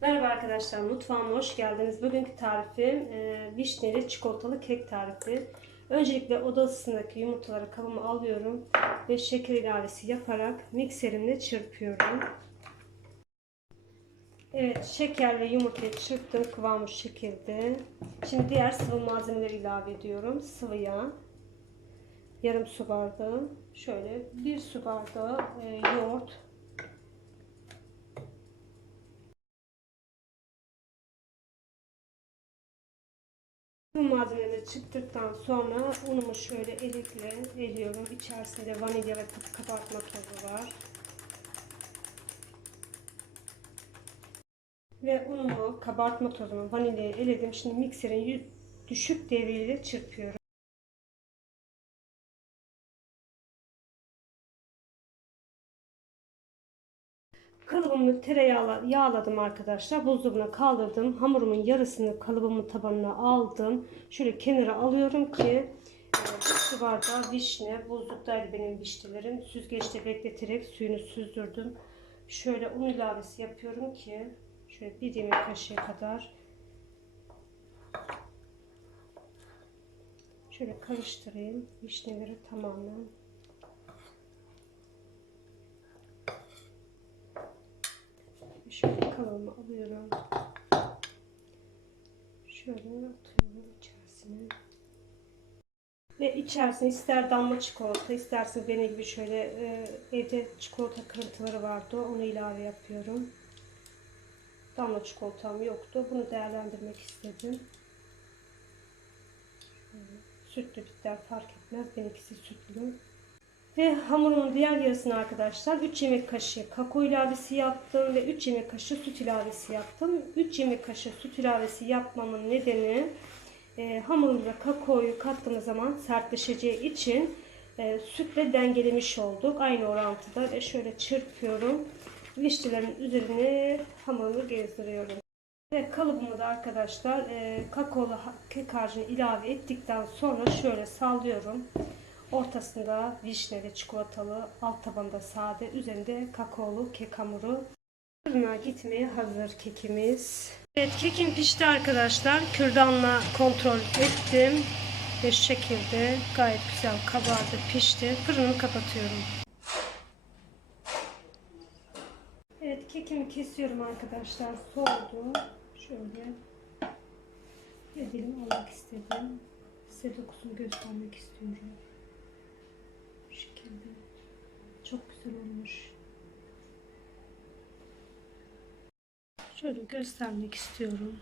Merhaba arkadaşlar, mutfağıma hoş geldiniz. Bugünkü tarifim e, vişneli çikolatalı kek tarifi. Öncelikle oda ısısındaki yumurtaları kabıma alıyorum ve şeker ilavesi yaparak mikserimle çırpıyorum. Evet, şeker ve yumurtayı çırptım kıvamı şu şekilde. Şimdi diğer sıvı malzemeleri ilave ediyorum. Sıvı yağ, yarım su bardağı, şöyle bir su bardağı e, yoğurt, Bu malzemeleri çıktıktan sonra unumu şöyle elikle eliyorum. İçerisinde vanilya ve kabartma tozu var. Ve unumu, kabartma tozumu, vanilyayı eledim. Şimdi mikserin düşük devriyle çırpıyorum. Kalıbımı tereyağla yağladım arkadaşlar. Buzdolabına kaldırdım. Hamurumun yarısını kalıbımın tabanına aldım. Şöyle kenara alıyorum ki e, su bardağı vişne. Buzluktaydı benim vişnelerim. Süzgeçte bekleterek suyunu süzdürdüm. Şöyle un ilavesi yapıyorum ki şöyle bir yemek kaşığı kadar şöyle karıştırayım vişneleri tamamen. Şöyle kalanını alıyorum. Şöyle atıyorum içerisine. Ve içerisine ister damla çikolata, isterseniz benim gibi şöyle e, evde çikolata kırıntıları vardı. Onu ilave yapıyorum. Damla çikolatam yoktu. Bunu değerlendirmek istedim. Şöyle, sütlü bitter fark etmez. Benimkisi sütlü. Ve hamurumun diğer yarısını arkadaşlar 3 yemek kaşığı kakao ilavesi yaptım ve 3 yemek kaşığı süt ilavesi yaptım. 3 yemek kaşığı süt ilavesi yapmamın nedeni e, hamurumuza kakaoyu kattığımız zaman sertleşeceği için e, sütle dengelemiş olduk. Aynı orantıda ve şöyle çırpıyorum. Vişnelerin üzerine hamurumu gezdiriyorum. Ve kalıbımı da arkadaşlar e, kakaolu kek harcını ilave ettikten sonra şöyle sallıyorum. Ortasında vişneli çikolatalı, alt tabanda sade, üzerinde kakaolu kek hamuru. Fırına gitmeye hazır kekimiz. Evet kekim pişti arkadaşlar. Kürdanla kontrol ettim. Ve şu şekilde gayet güzel kabardı, pişti. Fırını kapatıyorum. Evet kekimi kesiyorum arkadaşlar. Soğudu. Şöyle bir dilim almak istedim. Size dokusunu göstermek istiyorum. Şekilde. Çok güzel olmuş. Şöyle göstermek istiyorum.